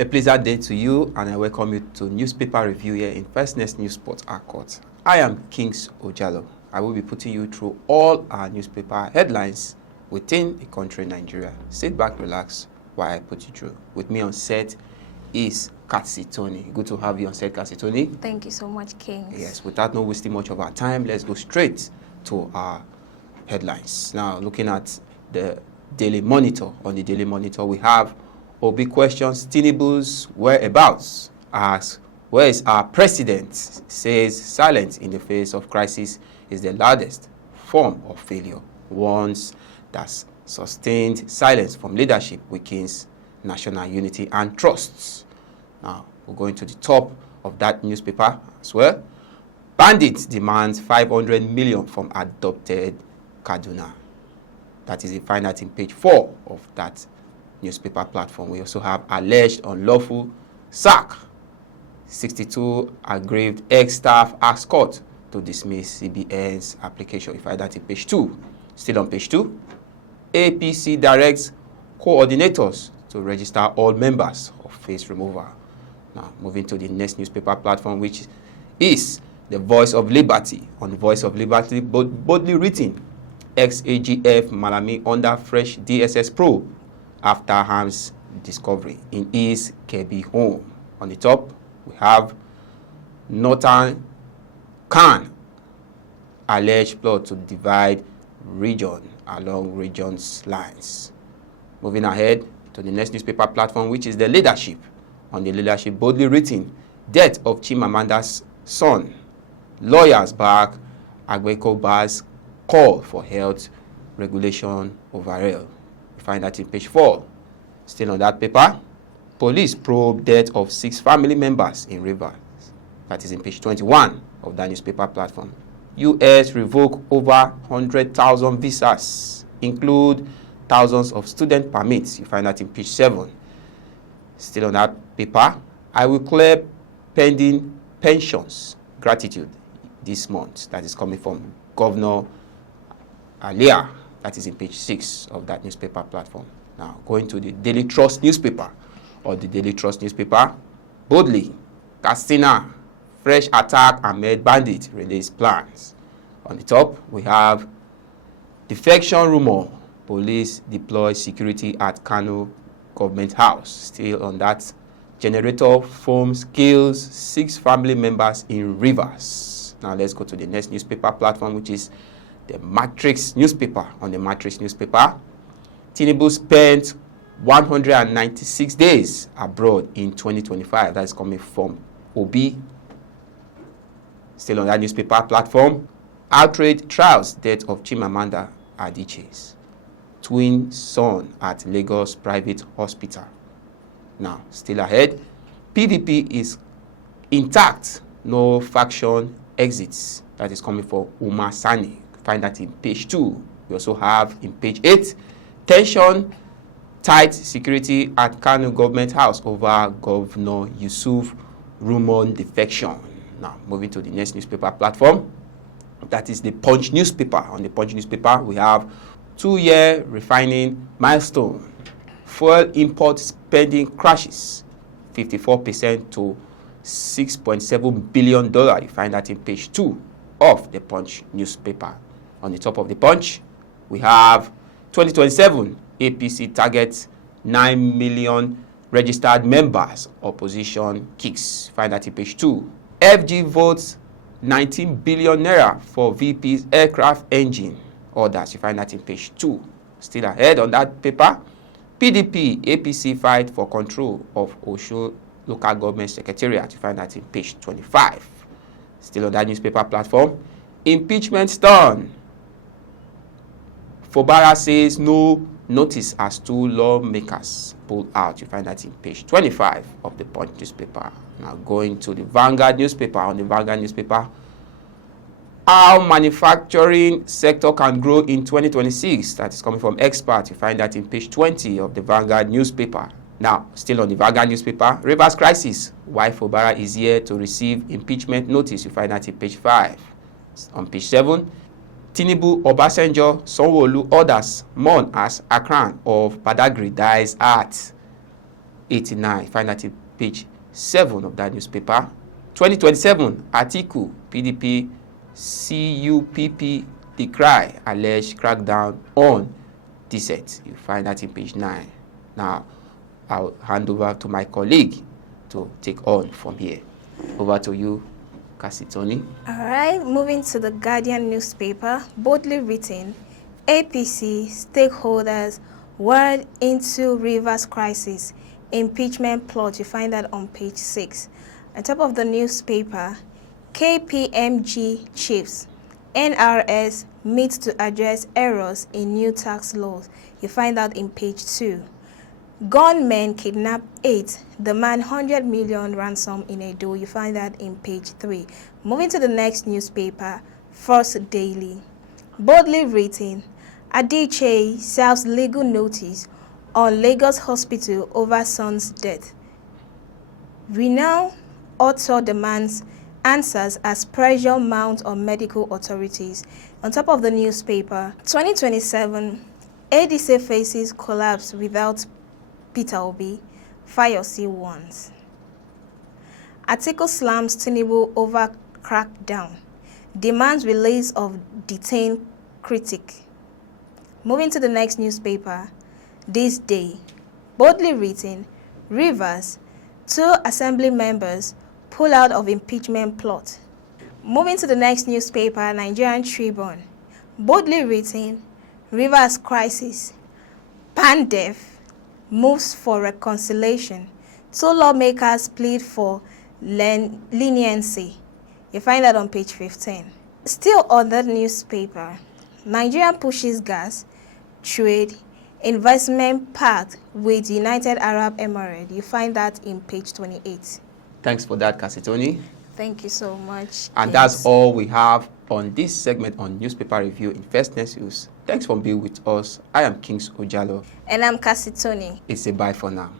A pleasant day to you, and I welcome you to newspaper review here in First News Sport Court. I am Kings Ojalo. I will be putting you through all our newspaper headlines within the country, Nigeria. Sit back, relax while I put you through. With me on set is Katsi Tony. Good to have you on set, Katsi Tony. Thank you so much, Kings. Yes, without no wasting much of our time, let's go straight to our headlines. Now, looking at the Daily Monitor. On the Daily Monitor, we have Obi questions Tinubu's whereabouts. Asks, where is our president? Says silence in the face of crisis is the loudest form of failure. Warns that sustained silence from leadership weakens national unity and trusts. Now, we're going to the top of that newspaper as well. Bandits demands 500 million from adopted Kaduna. That is, you find that in page 4 of that newspaper platform. We also have alleged unlawful sack. 62 aggrieved ex-staff asked court to dismiss CBN's application. You find that in page 2. Still on page 2, APC directs coordinators to register all members of face removal. Now, moving to the next newspaper platform, which is the Voice of Liberty. On the Voice of Liberty, boldly written, ex-AGF Malami under fresh DSS probe after harm's discovery in his Kebbi home. On the top, we have Northern Khan, alleged plot to divide region along region's lines. Moving ahead to the next newspaper platform, which is the Leadership. On the Leadership, boldly written, death of Chimamanda's son. Lawyers back Agbeko Bar's call for health regulation overall. You find that in page 4. Still on that paper, police probe death of 6 family members in Rivers. That is in page 21 of that newspaper platform. U.S. revoke over 100,000 visas, include thousands of student permits. You find that in page 7. Still on that paper, I will clear pending pensions gratitude this month. That is coming from Governor Alia. That is in page 6 of that newspaper platform. Now, going to the Daily Trust newspaper. Or the Daily Trust newspaper, boldly, Katsina, fresh attack amid bandit release plans. On the top, we have defection rumor. Police deploy security at Kano government house. Still on that, generator foams kills 6 family members in Rivers. Now let's go to the next newspaper platform, which is the Matrix newspaper. On the Matrix newspaper, Tinubu spent 196 days abroad in 2025. That is coming from Obi. Still on that newspaper platform, outrage trials death of Chimamanda Adichie's twin son at Lagos private hospital. Now, still ahead, PDP is intact, no faction exits. That is coming from Umar Sani. Find that in page 2. We also have in page 8, tension, tight security at Kano government house over Governor Yusuf rumored defection. Now, moving to the next newspaper platform, that is the Punch newspaper. On the Punch newspaper, we have 2-year refining milestone. Fuel import spending crashes 54% to $6.7 billion. You find that in page 2 of the Punch newspaper. On the top of the Punch, we have 2027 APC targets 9 million registered members. Opposition kicks. Find that in page 2. FG votes 19 billion naira for VP's aircraft engine orders. You find that in page 2. Still ahead on that paper, PDP APC fight for control of Osho local government secretariat. You find that in page 25. Still on that newspaper platform, impeachment stern. Fubara says no notice as 2 lawmakers pulled out. You find that in page 25 of the Punch newspaper. Now going to the Vanguard newspaper. On the Vanguard newspaper, how manufacturing sector can grow in 2026. That is coming from experts. You find that in page 20 of the Vanguard newspaper. Now, still on the Vanguard newspaper, Rivers crisis. Why Fubara is here to receive impeachment notice. You find that in page 5. On page 7, Tinubu Obasanjo Sanwo-Olu orders mourn as Akran of Badagry dies at 89. Find that in page 7 of that newspaper. 2027, Atiku, PDP, CUPP decry alleged crackdown on dissent. You find that in page 9. Now, I'll hand over to my colleague to take on from here. Over to you, Kasitoni. All right, moving to the Guardian newspaper, boldly written, APC stakeholders word into Rivers crisis, impeachment plot. You find that on page 6. On top of the newspaper, KPMG chiefs, NRS meets to address errors in new tax laws. You find that in page 2. Gunmen kidnap 8, demand 100 million ransom in Edo. You find that in page 3. Moving to the next newspaper, First Daily. Boldly written, Adichie serves legal notice on Lagos hospital over son's death. Renowned author demands answers as pressure mounts on medical authorities. On top of the newspaper, 2027, ADC faces collapse without Peter Obi, Fayose warns. Article slams Tinubu over crackdown, demands release of detained critic. Moving to the next newspaper, This Day. Boldly written, Rivers, 2 assembly members pull out of impeachment plot. Moving to the next newspaper, Nigerian Tribune. Boldly written, Rivers crisis, Pandef moves for reconciliation. 2 lawmakers plead for leniency. You find that on page 15. Still on that newspaper, Nigeria pushes gas, trade, investment pact with United Arab Emirates. You find that in page 28. Thanks for that, Kasitoni. Thank you so much. And that's all we have on this segment on Newspaper Review in First News. Thanks for being with us. I am Kings Ojalo. And I'm Kasitoni. It's a bye for now.